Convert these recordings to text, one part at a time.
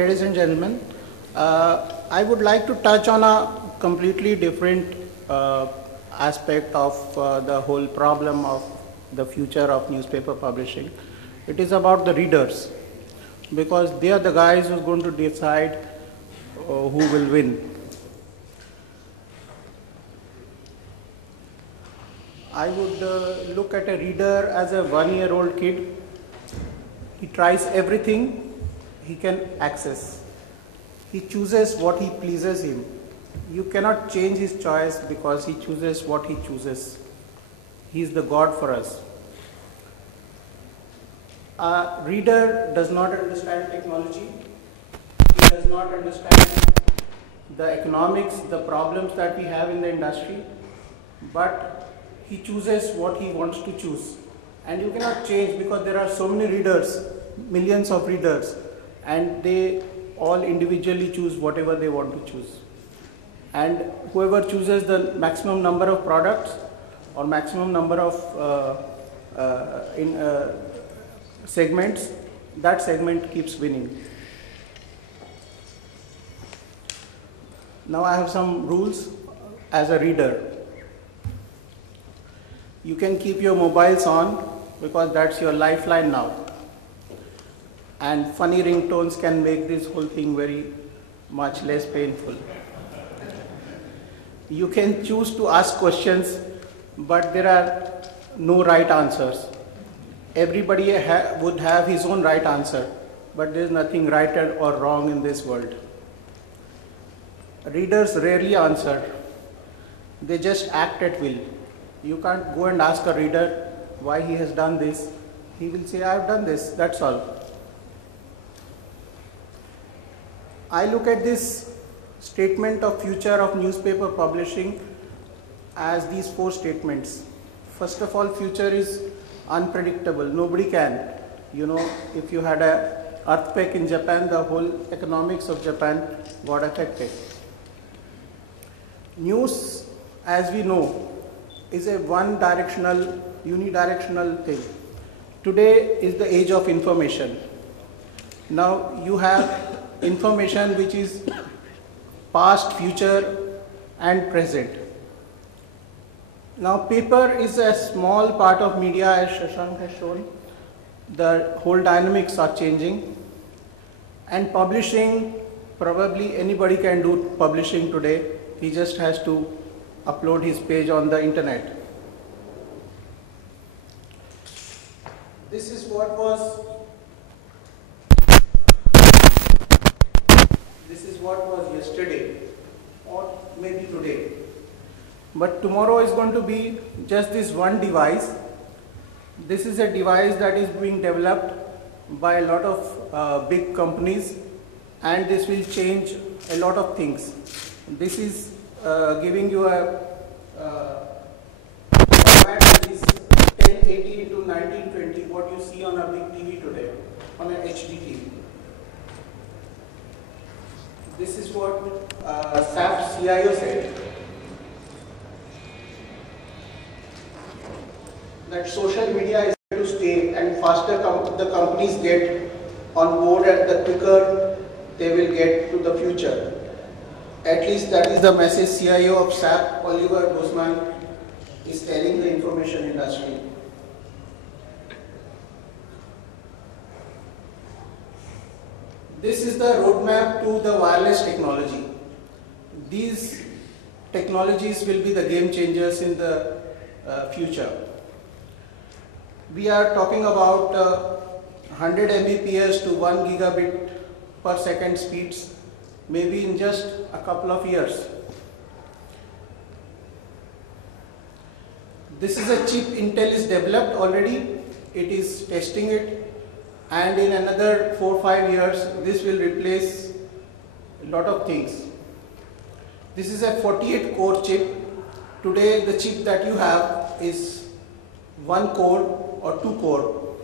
Ladies and gentlemen, I would like to touch on a completely different aspect of the whole problem of the future of newspaper publishing. It is about the readers, because they are the guys who are going to decide who will win. I would look at a reader as a one-year-old kid. He tries everything he can access. He chooses what he pleases him. You cannot change his choice because he chooses what he chooses. He is the God for us. A reader does not understand technology. He does not understand the economics, the problems that we have in the industry, but he chooses what he wants to choose. And you cannot change because there are so many readers, millions of readers, and they all individually choose whatever they want to choose. And whoever chooses the maximum number of products or maximum number of segments, that segment keeps winning. Now I have some rules as a reader. You can keep your mobiles on because that's your lifeline now. And funny ringtones can make this whole thing very much less painful. You can choose to ask questions, but there are no right answers. Everybody would have his own right answer, but there is nothing right or wrong in this world. Readers rarely answer. They just act at will. You can't go and ask a reader why he has done this. He will say, I have done this, that's all. I look at this statement of future of newspaper publishing as these four statements. First of all, future is unpredictable. Nobody can. You know, if you had an earthquake in Japan, the whole economics of Japan got affected. News, as we know, is a one-directional, unidirectional thing. Today is the age of information. Now you have information which is past, future and present. Now paper is a small part of media, as Shashank has shown. The whole dynamics are changing, and publishing, probably anybody can do publishing today. He just has to upload his page on the internet. This is what was yesterday, or maybe today. But tomorrow is going to be just this one device. This is a device that is being developed by a lot of big companies, and this will change a lot of things. This is giving you a format which is 1080 into 1920, what you see on a big TV today, on an HD TV. This is what SAP CIO said, that social media is here to stay, and faster the companies get on board, and the quicker they will get to the future. At least that is the message CIO of SAP, Oliver Guzman, is telling the information industry. This is the roadmap to the wireless technology. These technologies will be the game changers in the future. We are talking about 100 Mbps to 1 gigabit per second speeds, maybe in just a couple of years. This is a chip Intel is developed already. It is testing it. And in another 4 or 5 years, this will replace a lot of things. This is a 48 core chip. Today, the chip that you have is 1 core or 2 core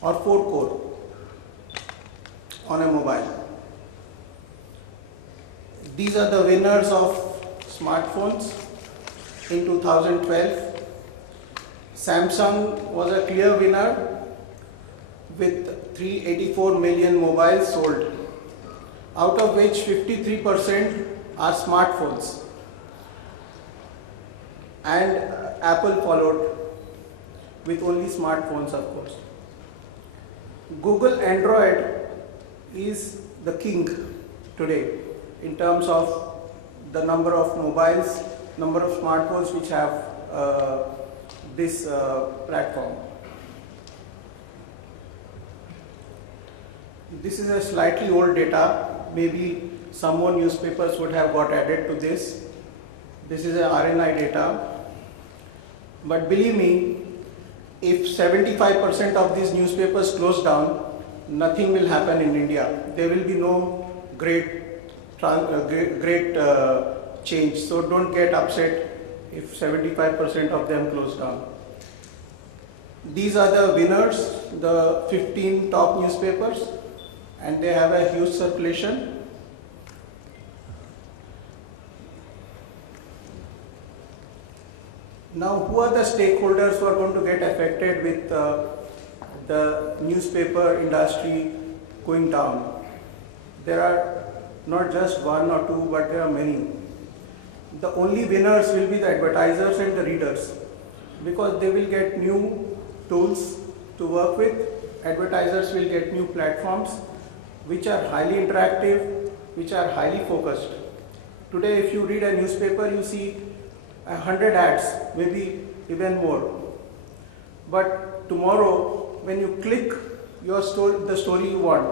or 4 core on a mobile. These are the winners of smartphones in 2012. Samsung was a clear winner with 384 million mobiles sold. out of which 53% are smartphones, and Apple followed with only smartphones, of course. Google Android is the king today in terms of the number of mobiles, number of smartphones which have this platform. This is a slightly old data. Maybe some more newspapers would have got added to this. This is a RNI data. But believe me, if 75% of these newspapers close down, nothing will happen in India. There will be no great change. So don't get upset if 75% of them close down. These are the winners, the 15 top newspapers, and they have a huge circulation. Now, who are the stakeholders who are going to get affected with the newspaper industry going down? There are not just one or two, but there are many. The only winners will be the advertisers and the readers, because they will get new tools to work with. Advertisers will get new platforms which are highly interactive, which are highly focused. Today, if you read a newspaper, you see 100 ads, maybe even more. But tomorrow, when you click your story, the story you want,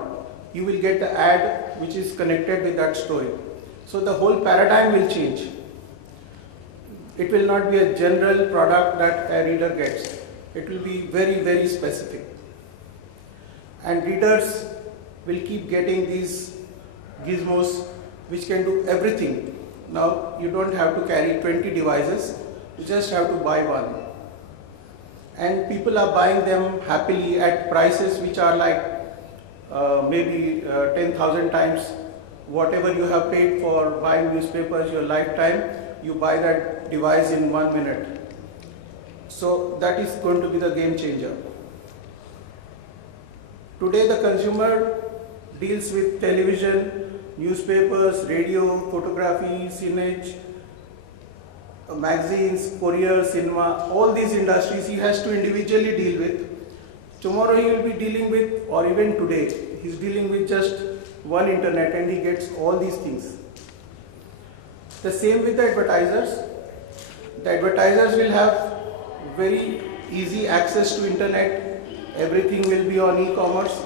you will get the ad which is connected with that story. So the whole paradigm will change. It will not be a general product that a reader gets. It will be very, very specific. And readers will keep getting these gizmos which can do everything. Now you don't have to carry 20 devices, you just have to buy one. And people are buying them happily at prices which are like maybe 10,000 times whatever you have paid for buying newspapers your lifetime. You buy that device in 1 minute. So that is going to be the game changer. Today the consumer deals with television, newspapers, radio, photography, signage, magazines, courier, cinema, all these industries he has to individually deal with. Tomorrow he will be dealing with, or even today, he's dealing with just one internet and he gets all these things. The same with the advertisers. The advertisers will have very easy access to internet. Everything will be on e-commerce.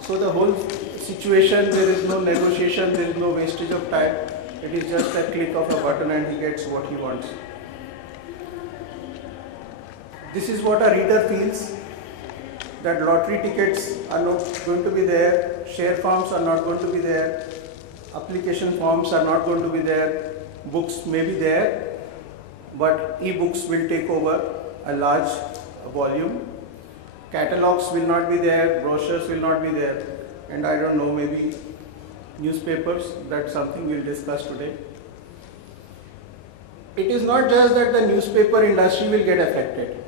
So the whole situation, there is no negotiation, there is no wastage of time. It is just a click of a button and he gets what he wants. This is what a reader feels, that lottery tickets are not going to be there, share forms are not going to be there, application forms are not going to be there, books may be there, but e-books will take over a large volume. Catalogs will not be there, brochures will not be there, and I don't know, maybe newspapers, that's something we'll discuss today. It is not just that the newspaper industry will get affected.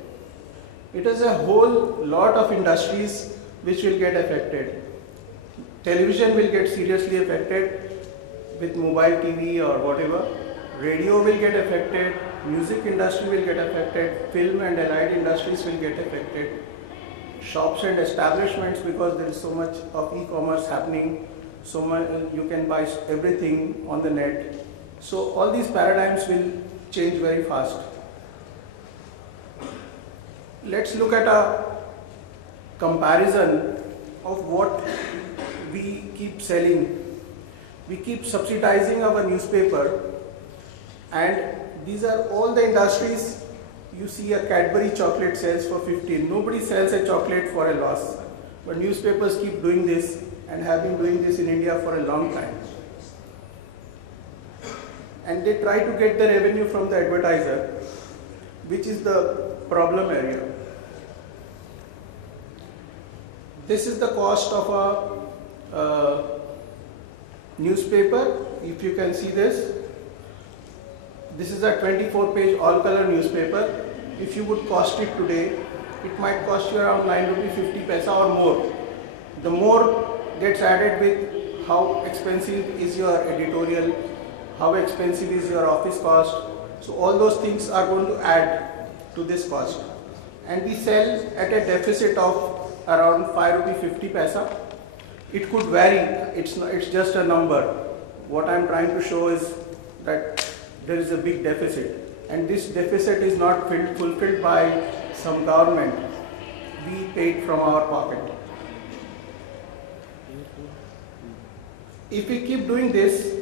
It is a whole lot of industries which will get affected. Television will get seriously affected with mobile TV or whatever. Radio will get affected, music industry will get affected, film and allied industries will get affected. Shops and establishments, because there is so much of e-commerce happening, so much you can buy everything on the net. So all these paradigms will change very fast. Let's look at a comparison of what we keep selling. We keep subsidizing our newspaper, and these are all the industries. You see a Cadbury chocolate sells for 15. Nobody sells a chocolate for a loss. But newspapers keep doing this and have been doing this in India for a long time. And they try to get the revenue from the advertiser, which is the problem area. This is the cost of a newspaper. If you can see this, this is a 24-page all-color newspaper. If you would cost it today, it might cost you around 9 rupees 50 paisa or more. The more gets added with how expensive is your editorial, how expensive is your office cost. So all those things are going to add to this cost. And we sell at a deficit of around 5 rupee 50 paisa. It could vary, it's just a number. What I'm trying to show is that there is a big deficit, and this deficit is not fulfilled by some government. We paid from our pocket. If we keep doing this,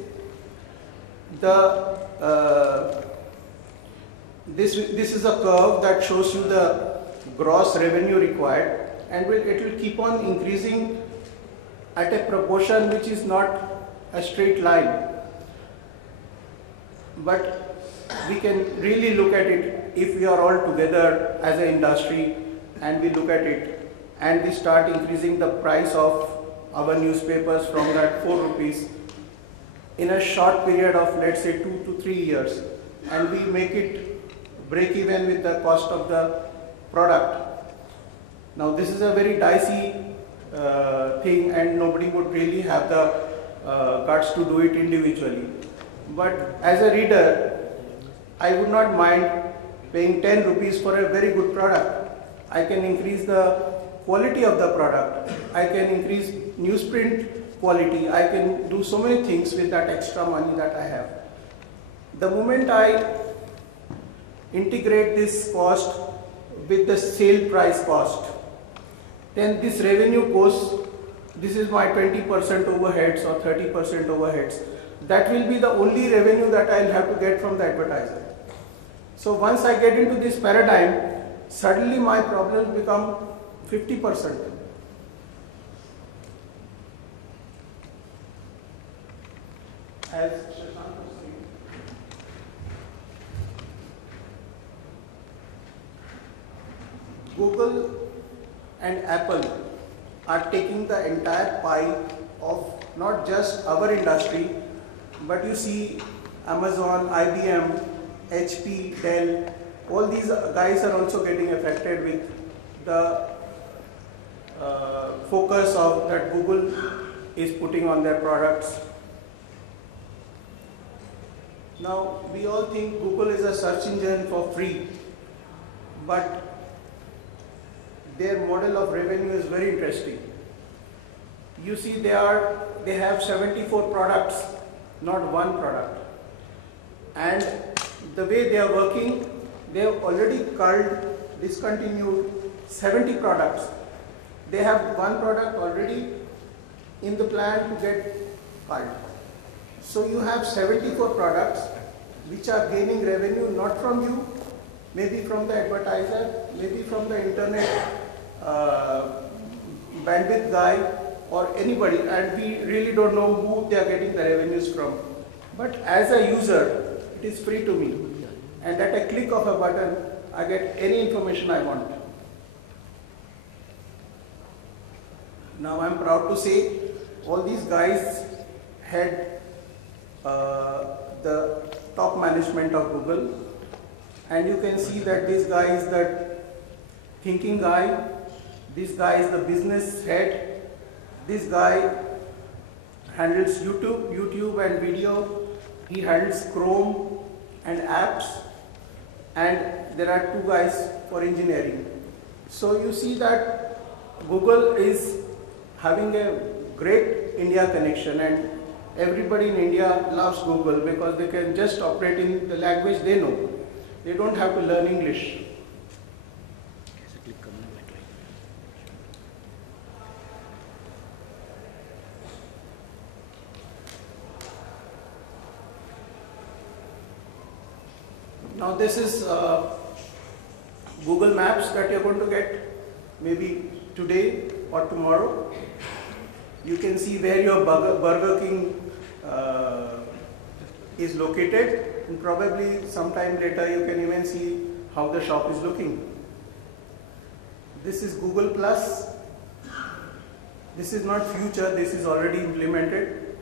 this is a curve that shows you the gross revenue required, and it will keep on increasing at a proportion which is not a straight line. But we can really look at it if we are all together as an industry and we look at it and we start increasing the price of our newspapers from that 4 rupees in a short period of, let's say, 2 to 3 years, and we make it break even with the cost of the product. Now this is a very dicey thing, and nobody would really have the guts to do it individually. But as a reader, I would not mind paying 10 rupees for a very good product. I can increase the quality of the product. I can increase newsprint quality. I can do so many things with that extra money that I have. The moment I integrate this cost with the sale price cost, then this revenue goes, this is my 20% overheads or 30% overheads. That will be the only revenue that I'll have to get from the advertiser. So once I get into this paradigm, suddenly my problems become 50%. As Shashank was saying, Google and Apple are taking the entire pie of not just our industry, but you see Amazon, IBM, HP, Dell, all these guys are also getting affected with the focus of that Google is putting on their products. Now we all think Google is a search engine for free, but their model of revenue is very interesting. You see they have 74 products, not one product. And the way they are working, they have already discontinued 70 products. They have one product already in the plan to get culled. So you have 74 products which are gaining revenue not from you, maybe from the advertiser, maybe from the internet bandwidth guy or anybody, and we really don't know who they are getting the revenues from. But as a user, it is free to me, and at a click of a button, I get any information I want. Now I'm proud to say all these guys had the top management of Google, and you can see that this guy is the thinking guy, this guy is the business head, this guy handles YouTube and video, he handles Chrome and apps, and there are two guys for engineering. So you see that Google is having a great India connection, and everybody in India loves Google because they can just operate in the language they know. They don't have to learn English. Now this is Google Maps that you're going to get maybe today or tomorrow. You can see where your Burger King is located, and probably sometime later you can even see how the shop is looking. This is Google Plus. This is not future, this is already implemented.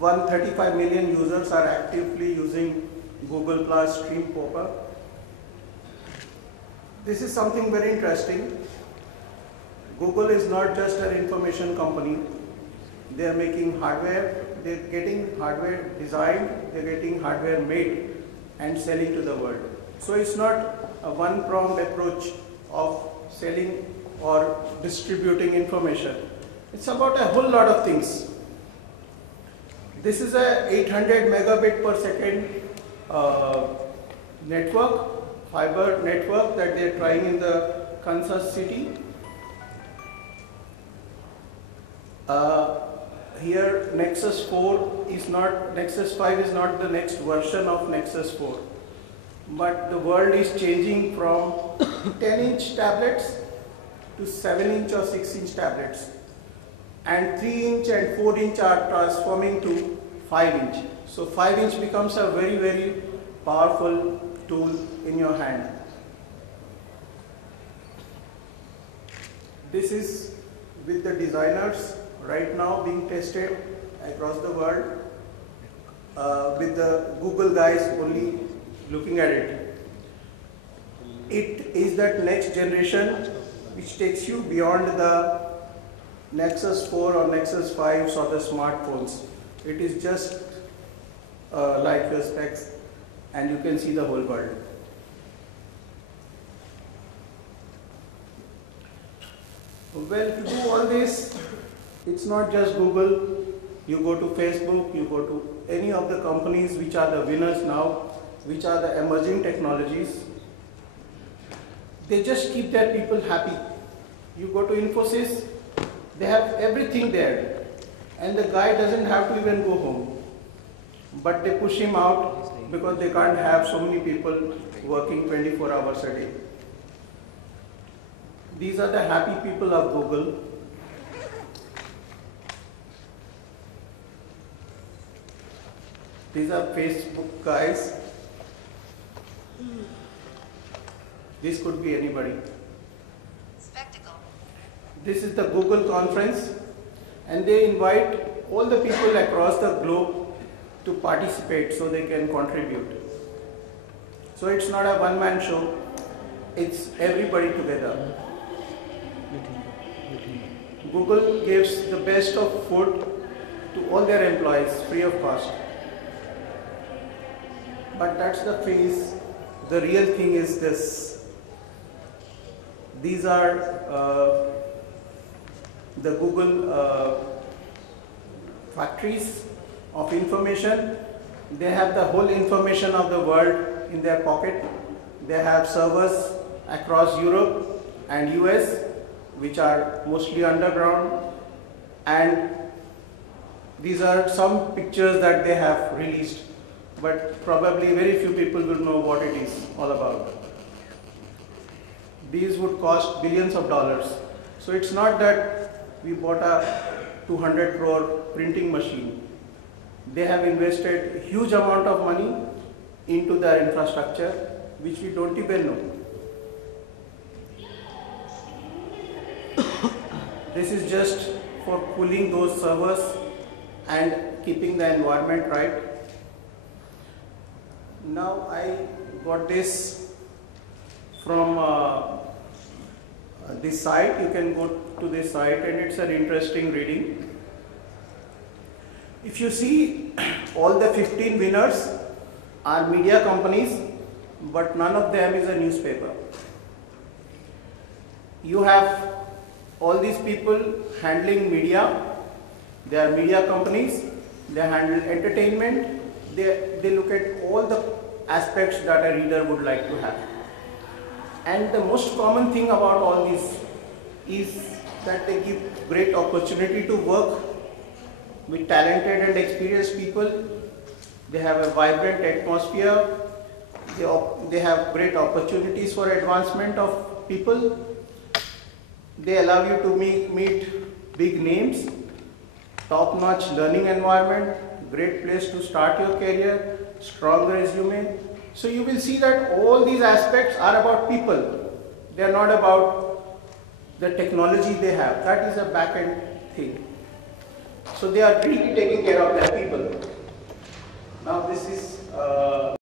135 million users are actively using Google Plus Stream Popper. This is something very interesting. Google is not just an information company. they are making hardware, they're getting hardware designed, they're getting hardware made and selling to the world. So it's not a one-pronged approach of selling or distributing information. It's about a whole lot of things. This is a 800 megabit per second network, fiber network that they're trying in the Kansas City. Here Nexus 4 is not, Nexus 5 is not the next version of Nexus 4. But the world is changing from 10-inch tablets to 7-inch or 6-inch tablets. And 3-inch and 4-inch are transforming to 5-inch. So 5-inch becomes a very, very powerful tool in your hand. This is with the designers right now being tested across the world with the Google guys only looking at it. It is that next generation which takes you beyond the Nexus 4 or Nexus 5s or the smartphones. It is just like your specs and you can see the whole world. Well, to do all this, it's not just Google. You go to Facebook, you go to any of the companies which are the winners now, which are the emerging technologies. They just keep their people happy. You go to Infosys, they have everything there. And the guy doesn't have to even go home. But they push him out because they can't have so many people working 24 hours a day. These are the happy people of Google. These are Facebook guys. This could be anybody. Spectacle. This is the Google conference, and they invite all the people across the globe to participate so they can contribute. So it's not a one-man show, it's everybody together. Google gives the best of food to all their employees free of cost. But that's the phase. The real thing is this. These are the Google factories of information. They have the whole information of the world in their pocket. They have servers across Europe and US, which are mostly underground. And these are some pictures that they have released, but probably very few people will know what it is all about. These would cost billions of dollars. So it's not that we bought a 200 crore printing machine. They have invested a huge amount of money into their infrastructure, which we don't even know. This is just for cooling those servers and keeping the environment right. Now I got this from this site. You can go to this site and it's an interesting reading. If you see, all the 15 winners are media companies, but none of them is a newspaper. You have all these people handling media. They are media companies. They handle entertainment. They look at all the aspects that a reader would like to have. And the most common thing about all this is that they give great opportunity to work with talented and experienced people. They have a vibrant atmosphere. They have great opportunities for advancement of people. They allow you to meet big names, top-notch learning environment, great place to start your career, strong resume. So you will see that all these aspects are about people. They are not about the technology they have. That is a back-end thing. So they are really taking care of their people. Now this is